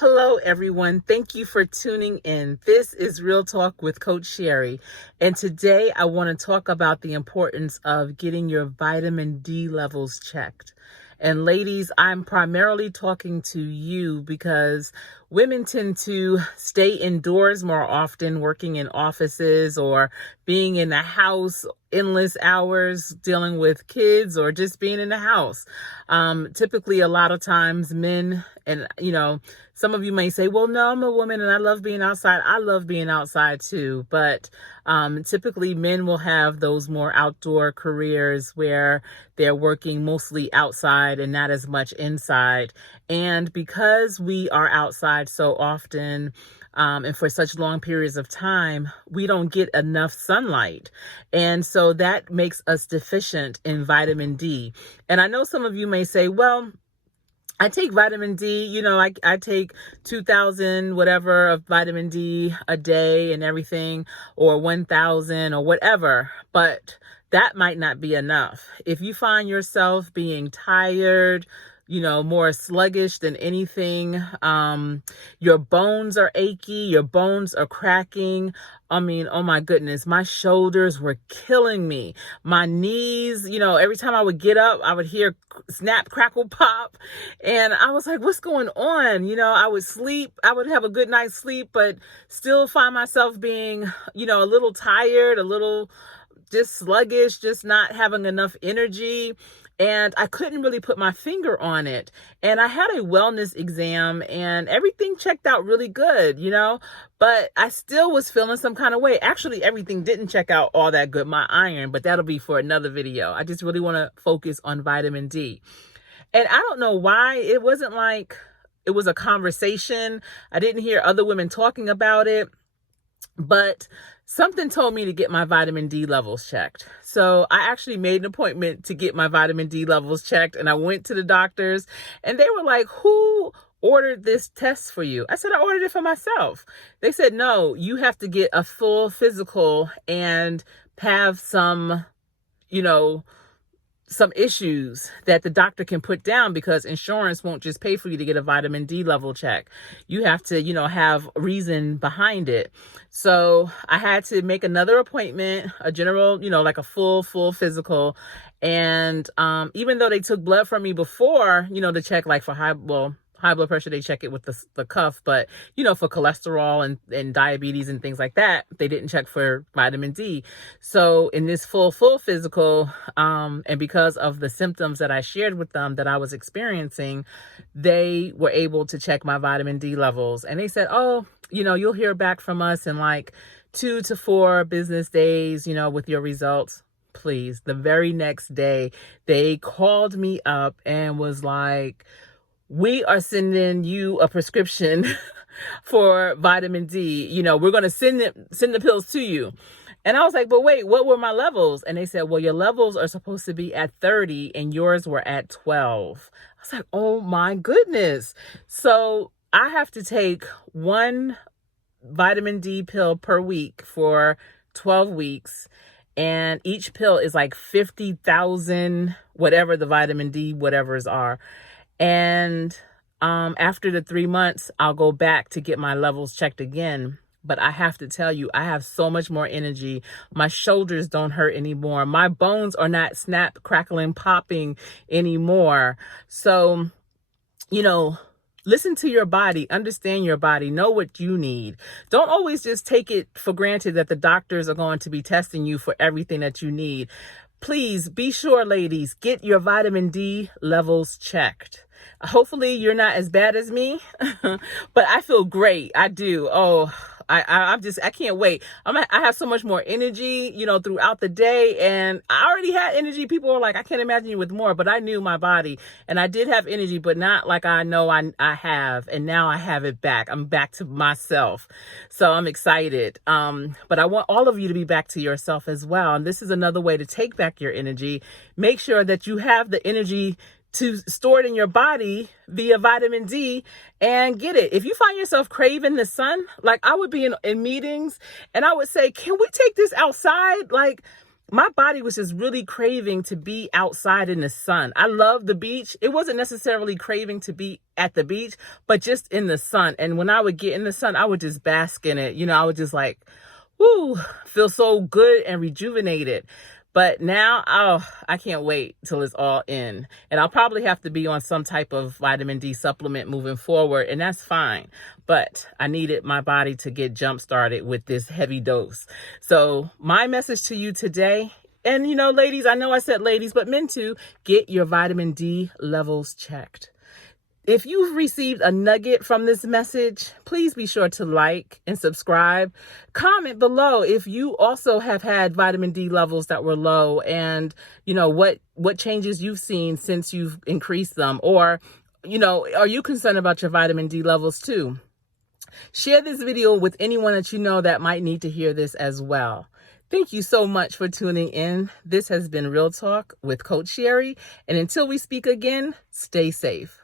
Hello, everyone. Thank you for tuning in. This is Real Talk with Coach Sherry. And today I want to talk about the importance of getting your vitamin D levels checked. And ladies, I'm primarily talking to you because women tend to stay indoors more often, working in offices or being in the house endless hours, dealing with kids or just being in the house. Typically, a lot of times men, and some of you may say, well, no, I'm a woman and I love being outside. I love being outside too. But typically men will have those more outdoor careers where they're working mostly outside and not as much inside. And because we are outside so often, and for such long periods of time, we don't get enough sunlight. And so that makes us deficient in vitamin D. And I know some of you may say, well, I take vitamin D, I take 2,000 whatever of vitamin D a day and everything, or 1,000 or whatever, but that might not be enough. If you find yourself being tired, more sluggish than anything, your bones are achy, your bones are cracking. I mean, oh my goodness, my shoulders were killing me. My knees, every time I would get up, I would hear snap, crackle, pop. And I was like, what's going on? I would sleep, I would have a good night's sleep, but still find myself being, a little tired, a little just sluggish, just not having enough energy. And I couldn't really put my finger on it. And I had a wellness exam and everything checked out really good, but I still was feeling some kind of way. Actually, everything didn't check out all that good, my iron, but that'll be for another video. I just really want to focus on vitamin D. And I don't know why. It wasn't like it was a conversation. I didn't hear other women talking about it, but something told me to get my vitamin D levels checked. So I actually made an appointment to get my vitamin D levels checked. And I went to the doctors and they were like, who ordered this test for you? I said, I ordered it for myself. They said, no, you have to get a full physical and have some issues that the doctor can put down, because insurance won't just pay for you to get a vitamin D level check. You have to, have reason behind it. So I had to make another appointment, a general, like a full physical. And even though they took blood from me before, to check like for high blood pressure, they check it with the cuff, but for cholesterol and diabetes and things like that, they didn't check for vitamin D. So in this full physical, and because of the symptoms that I shared with them that I was experiencing, they were able to check my vitamin D levels. And they said, oh, you'll hear back from us in like 2 to 4 business days, with your results. Please. The very next day, they called me up and was like, we are sending you a prescription for vitamin D. We're going to send the pills to you. And I was like, but wait, what were my levels? And they said, well, your levels are supposed to be at 30 and yours were at 12. I was like, oh my goodness. So I have to take one vitamin D pill per week for 12 weeks. And each pill is like 50,000, whatever the vitamin D, whatevers are. And after the 3 months, I'll go back to get my levels checked again. But I have to tell you, I have so much more energy. My shoulders don't hurt anymore. My bones are not snap, crackling, popping anymore. So, listen to your body, understand your body, know what you need. Don't always just take it for granted that the doctors are going to be testing you for everything that you need. Please be sure, ladies, get your vitamin D levels checked. Hopefully you're not as bad as me, but I feel great. I do. Oh, I can't wait. I have so much more energy, throughout the day. And I already had energy. People were like, I can't imagine you with more, but I knew my body and I did have energy, but not like I know I have. And now I have it back. I'm back to myself. So I'm excited. But I want all of you to be back to yourself as well. And this is another way to take back your energy. Make sure that you have the energy to store it in your body via vitamin D and get it. If you find yourself craving the sun, like I would be in meetings and I would say, can we take this outside? Like my body was just really craving to be outside in the sun. I love the beach. It wasn't necessarily craving to be at the beach, but just in the sun. And when I would get in the sun, I would just bask in it. I would just like, whoo, feel so good and rejuvenated. But now, oh, I can't wait till it's all in. And I'll probably have to be on some type of vitamin D supplement moving forward, and that's fine. But I needed my body to get jump started with this heavy dose. So my message to you today, and ladies, I know I said ladies, but men too, get your vitamin D levels checked. If you've received a nugget from this message, please be sure to like and subscribe. Comment below if you also have had vitamin D levels that were low, and what changes you've seen since you've increased them, or are you concerned about your vitamin D levels too? Share this video with anyone that you know that might need to hear this as well. Thank you so much for tuning in. This has been Real Talk with Coach Sherry, and until we speak again, stay safe.